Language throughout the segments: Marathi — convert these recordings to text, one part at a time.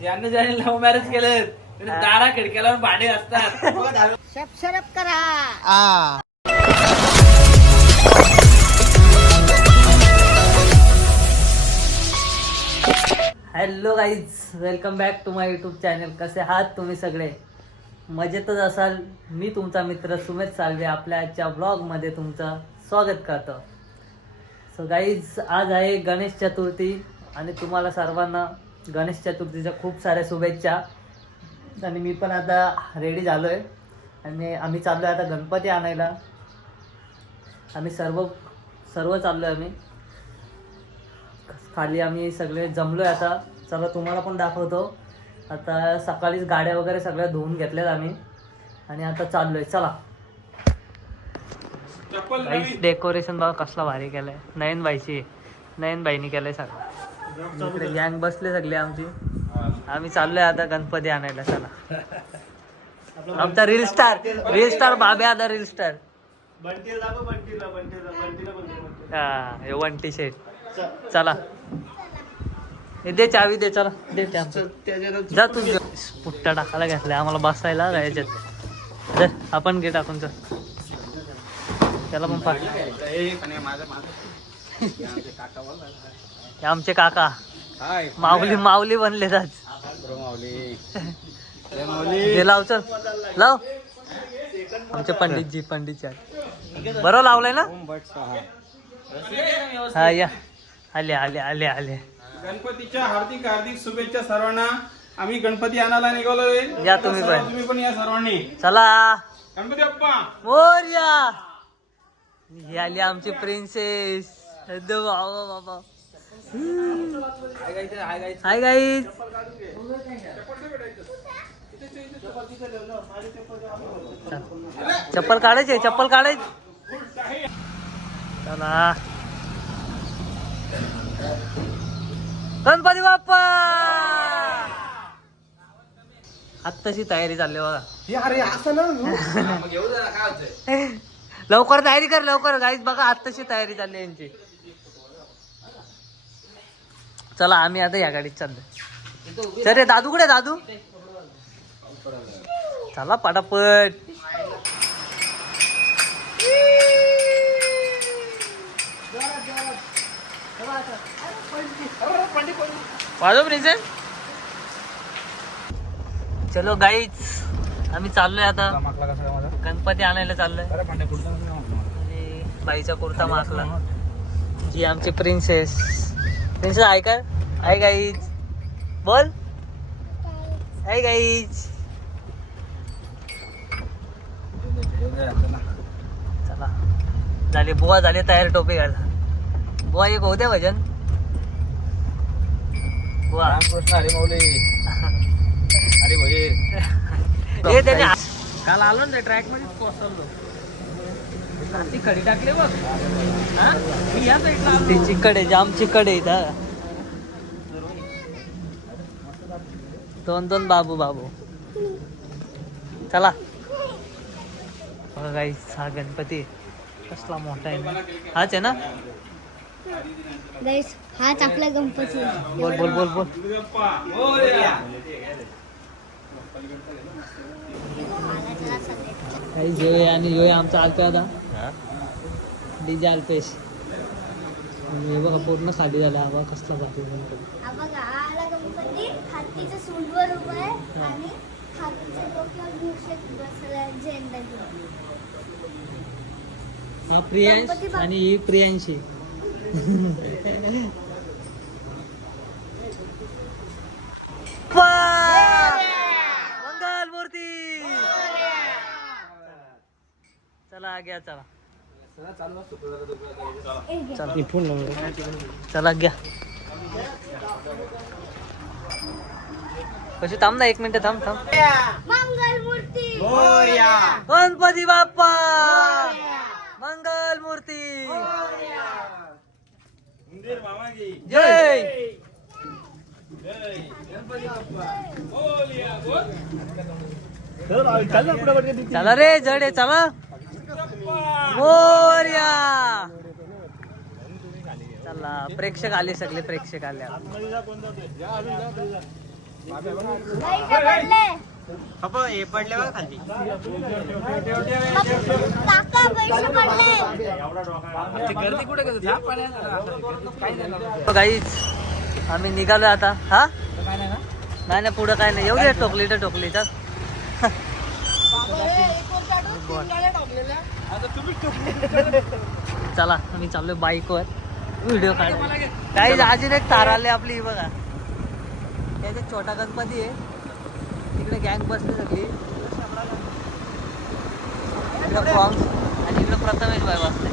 ज्यांनी ज्यांनी लव्ह मॅरेज केलं दारा खिडक्याला भाडे असतात. शरप करा. Hello guys, welcome back to my YouTube channel. कसे आहात तुम्ही सगळे? मजेतच असाल. मी तुमचा मित्र सुमेध साळवे आपल्या आजच्या ब्लॉगमध्ये तुमचं स्वागत करतो. सो गाईज, आज आहे गणेश चतुर्थी आणि तुम्हाला सर्वांना गणेश चतुर्थीच्या खूप साऱ्या शुभेच्छा. आणि मी पण आता रेडी झालो आहे आणि आम्ही चाललो आहे आता गणपती आणायला. आम्ही सर्व चाललो आहे. आम्ही खाली आम्ही सगळे जमलो आहे आता. चला तुम्हाला पण दाखवतो. आता सकाळीच गाड्या वगैरे सगळ्या धुवून घेतल्यात आम्ही आणि आता चाललोय. चला. डेकोरेशन बघा कसला भारी केलंय. नयनबाईनी केलंय सगळं. इकडे गँग बसले सगळे आमची. आम्ही चाललोय आता गणपती आणायला. चला. आमचा रील स्टार बाब्या आता रील स्टार. हा, हे वंटी शेट. चला, हे दे चावी दे. चला दे जा तू. पुट्टा टाकायला घेतलाय आम्हाला बसायला याच्यात. आपण घे टाकून. चल त्याला पण पाठ. आमचे काका माऊली बनले आज. लाव. चल लाव. आमचे पंडितजी बरोबर लावलंय ना. हा या. आले. गणपतीच्या हार्दिक शुभेच्छा सर्वांना. आम्ही गणपती आणायला निघालोय. या तुम्ही पण या सर्वांनी. चला. गणपती बाप्पा मोरया. ही आली आमची प्रिन्सेस. बाबा. Hi guys. चप्पल काढायचे. चला. गणपती बाप्पा. आत्ताची तयारी चालली बघा. लवकर तयारी कर लवकर गाईज. बघा आत्ताची तयारी चालली यांची. चला आम्ही आता या गाडीत चाललोय. सर दादू कुठे? दादू चला पटापट. वाजव प्रिन्सेस. चलो गाईज, आम्ही चाललोय आता गणपती आणायला चाललोय. आणि बाईचा कुर्ता मागला. जी आमची प्रिन्सेस आहे का? हाय गाईज बोल. Hi guys. चला झाले. बुवा झाले तयार. टोपी घाला. बुवा एक होते भजन. बुवा हरे मौली. अरे भाई हे त्याने काल आलो ना ट्रॅक मध्ये पोहोचलो. ती खडी टाकले बघ. मी या साईडला आलो. ती चिकड जाम चिकड आहे. दोन बाबू. चला बघा गाईस, हा गणपती कसला मोठा आहे. हाच आहे ना. गाईस, हाच आपला गणपती. बोल. काही जोय आणि योय आमचा आलतोय आता. डीजे अल्पेश. हे बघा पूर्ण खाली झाला. हा बघा कसला भारी गणपती. हा बघा, आला गणपती हत्तीच्या सूंडवर उभा आहे आणि हत्तीच्या डोक्यावर घुशेत बसला झेंडा घेऊन. हा प्रियांश आणि ही प्रियांशी. मंगल मूर्ती. चला घ्या. चला घ्या. कशी थांब ना. 1 मिनिट थांब. मंगल मूर्ती. गणपती बाप्पा. मंगल मूर्ती. जय. चला रे जडे. चला. मोरया. चला प्रेक्षक आले. सगळे प्रेक्षक आले. पैसे पडले हे पडले बघ खाली. काका पैसे पडले गाईच आम्ही निघालो आता. हा नाही नाही पुढं काय नाही. एवढी टोकली तर टोकली तर चला आम्ही चाललोय बाईकवर व्हिडिओ काढ. काही अजून एक तार आले आपली बघा. त्याच्यात छोटा गणपती आहे. तिकडे गँग बसली सगळी. इकडे फॉर्म्स आणि इकडे प्रथमेश बाई बसले.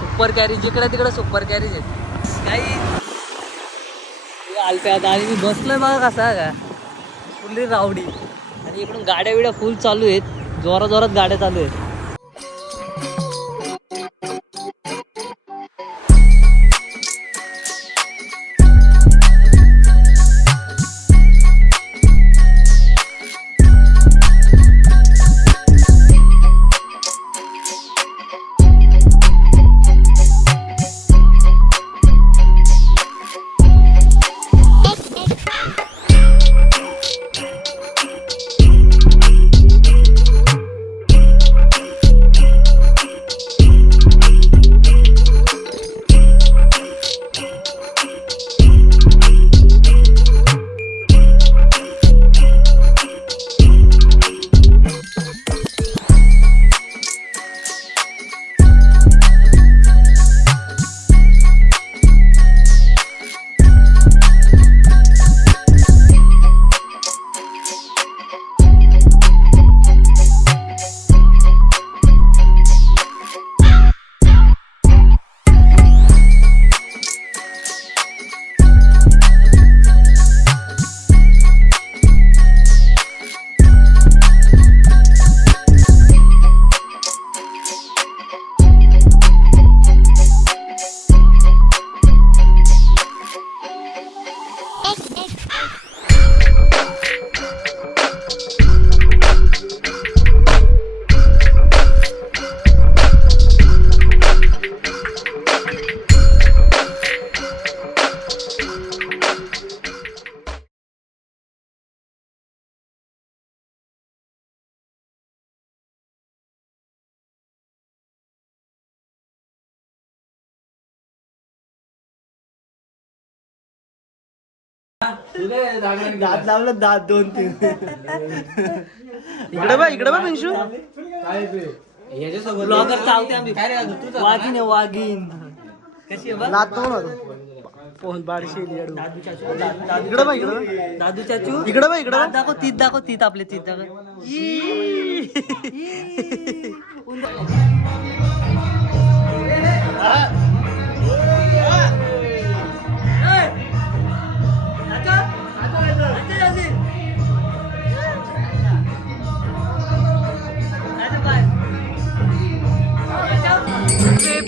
सुपर कॅरी जिकडे तिकडे सुपर कॅरीज आहेत काही आलते आता. आणि मी बसलोय बघा कसा का फुल्ली रावडी. आणि इकडून गाड्या बिड्या फुल चालू आहेत. जोरात जोरात गाड्या चालू आहेत. दात लावलं दात 2-3. इकडे बघ पिंशू. ब्लॉगर चावते आम्ही. वाघीन आहे वाघीन. कशी आहे बघ. इकडे बघ इकडे. दादू चाचू इकडे बघ इकडे. दाखव तीत आपले तीत दाखव.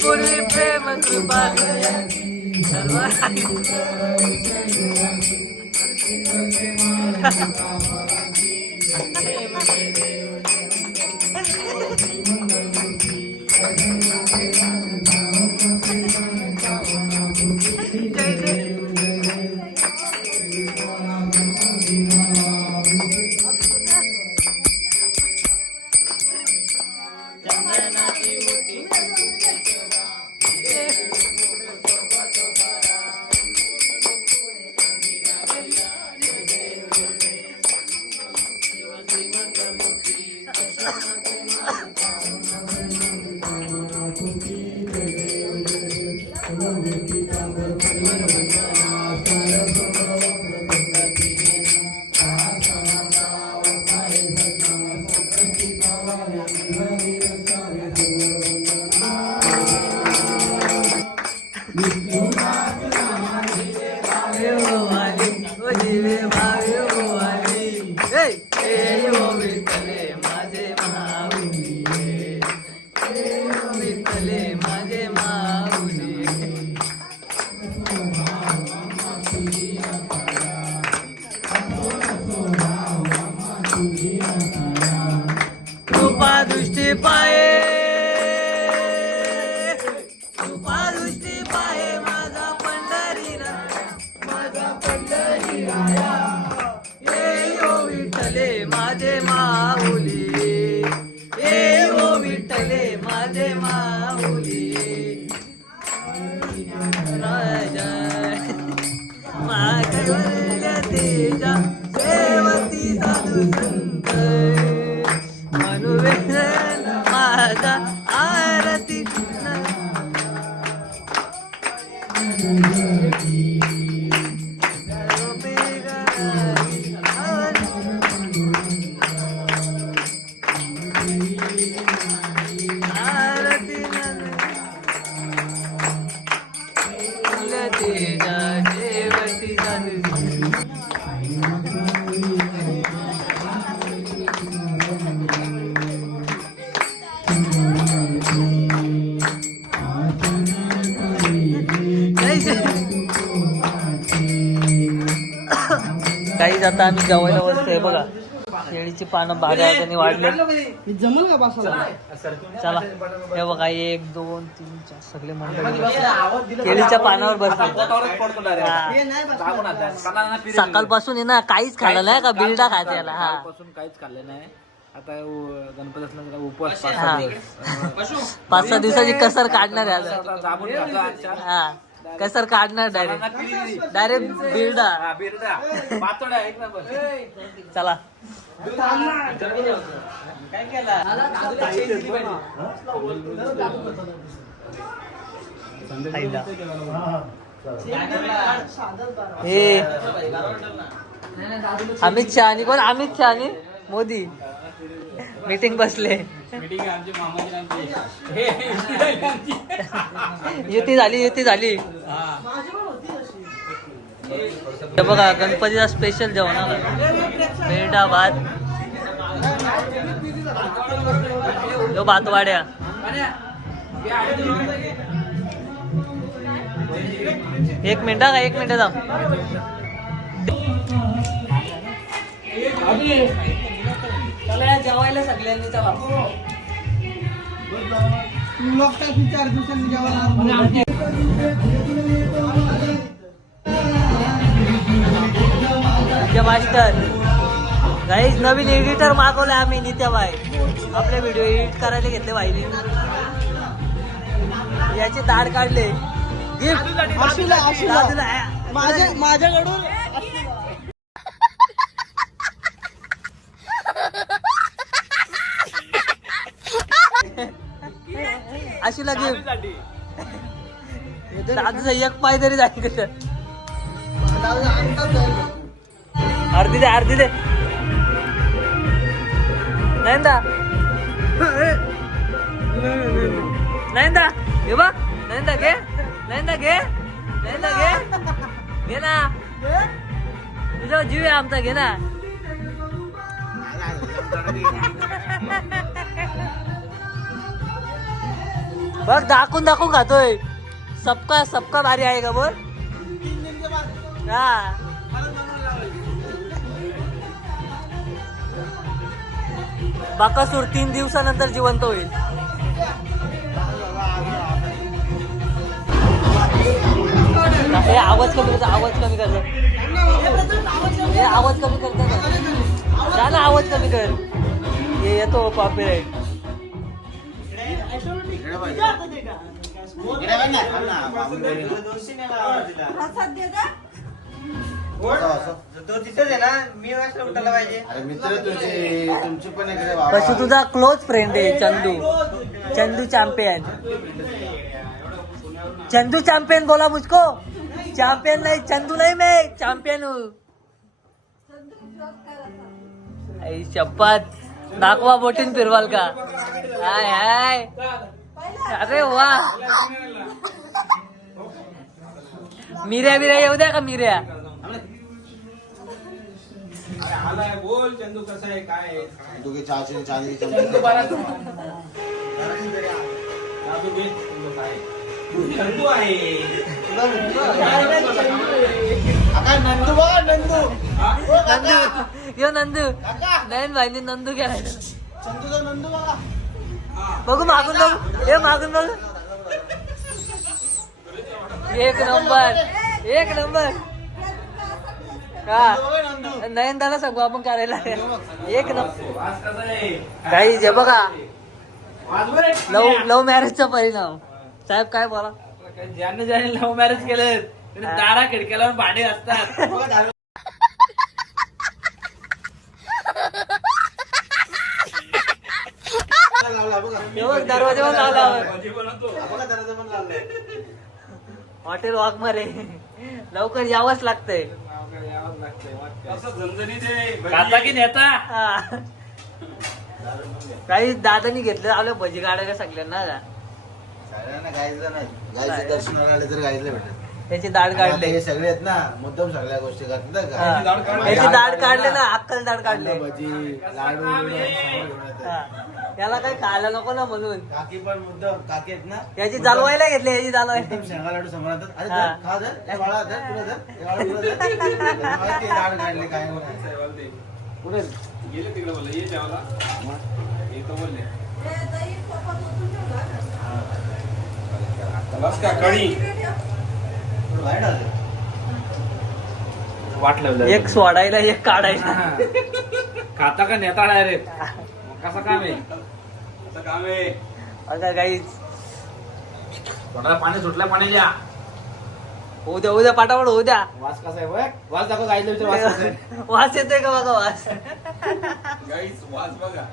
पूर्वी प्रेम कृपा कृपादृष्टी पाहे माझा पंढरीनाथ माझा पंढरीराया ये ओ विठ्ठले माझे माऊली ये ओ विठ्ठले माझे माऊली राजा मागवल्या तेजा सेवती साधू संत मनुवेदन माझा आरती तेजा सेवती साधू काही आता आम्ही जेवायला बसतोय बघा केळीची पानं भाज्या त्यांनी वाढले जमल का बसायला चला हे बघा 1 2 3 4 सगळे मंडळी केळीच्या पानावर बसले सकाळपासून आहे ना काहीच खाल्लं नाही का बिल्डा खायचा याला हा काहीच खाल्लं नाही आता गणपती असला उपवास 5-6 दिवसाची कसर काढणार आहे आता. हा कसर काढणार डायरेक्ट बिल्डा चला हे अमित शहानी कोण अमित शहानी मोदी मीटिंग बसले युती झाली हे बघा गणपतीचा स्पेशल जेवण मेंढा भात यो भातवाड्या एक मिनिट थांब चला जेवायला सगळ्यांनी चला मास्टर गाईज नवीन एडिटर मागवले आम्ही नित्याबाई आपले व्हिडिओ एडिट करायला घेतले बाईने याचे दाढ काढले माझ्याकडून अशी लागेल दादूचा एक पाय तरी जाईल कसं अर्धी दे नयनदा हे बघ नयनदा घे ना तुझ्या जीव आहे आमचा घे ना बघ दाखवून खातोय सबका भारी आहे का बोल हा बाकासूर 3 दिवसानंतर जिवंत होईल हे आवाज कमी कर हे आवाज कमी करतो ना आवाज कमी कर हे येतो कॉपीराइट कशी तुझा क्लोज फ्रेंड आहे चंदू चॅम्पियन बोला मुझको चॅम्पियन नाही चंदू नाही मैं चॅम्पियन हूँ शपथ दाखवा बोटीन फिरवाल का हाय अरे वा मिऱ्या येऊ द्या का मिऱ्या बोल चंदू कसं आहे काय चंदू आहे नंदू नयन भाईने नंदू गेलाय बघू मागून बघू एक नंबर एक नंबर का नयनतारा सांगू आपण करायला एक नंबर काही जे बघा लव्ह मॅरेजचा परिणाम साहेब काय बोला ज्याने ज्याने लव्ह मॅरेज केलं दारा खिडक्याला भाडे असतात दरवाजा हॉटेल वाघमारे लवकर यावंच लागतंय खाता की नेता काही दादानी घेतलं आलं भजी काढायला सगळ्यांना दर्शनाला आले तर गायला भेटत त्याची दाढ काढले हे सगळे आहेत ना मुद्दाम सगळ्या गोष्टी करतात का त्याची दाढ काढले ना अक्कल दाढ काढले भजी लाडू समोर घेऊन येतात. त्याला काही खायला नको ना म्हणून काकी पण मुद्दाम काकी आहेत ना याची चालवायला घेतली याची चालवायला मुद्दाम शेंगा लाडू समोर आणतात. अरे हा. धर, खा धर, हे बाळा धर, तुला धर, हे बाळा तुला धर. त्यांना माहिती आहे लाडू काढले काय नाही. कुठे गेले तिकडे बोलले ये जेवायला येतो बोलले बस का कढी बाहेर आले वाटलं एक सोडायला एक काढायला खाता का नेता डायरेक्ट कसं काम आहे असं काम आहे बघा काही पोटाला पाणी सुटलं पाण्याच्या होऊ द्या उद्या पाटापट होऊ द्या वास कसा आहे बघ वास दाखव गायला विचार वास कसा आहे वास येतोय का बघा वास गाईस वास बघा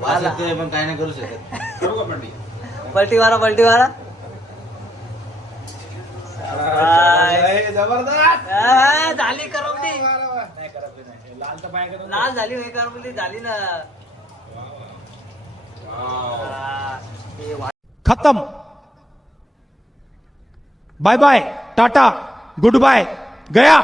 वास येतोय पण काय नाही करू शकत करू का पट्टी पलटी मारा पलटी मारा जबरदस्त झाली करवली नाही करपली नाही लाल तर पाय करतो लाल झाली हे करवली झाली ना हे वा- खत्म bye bye tata good bye गया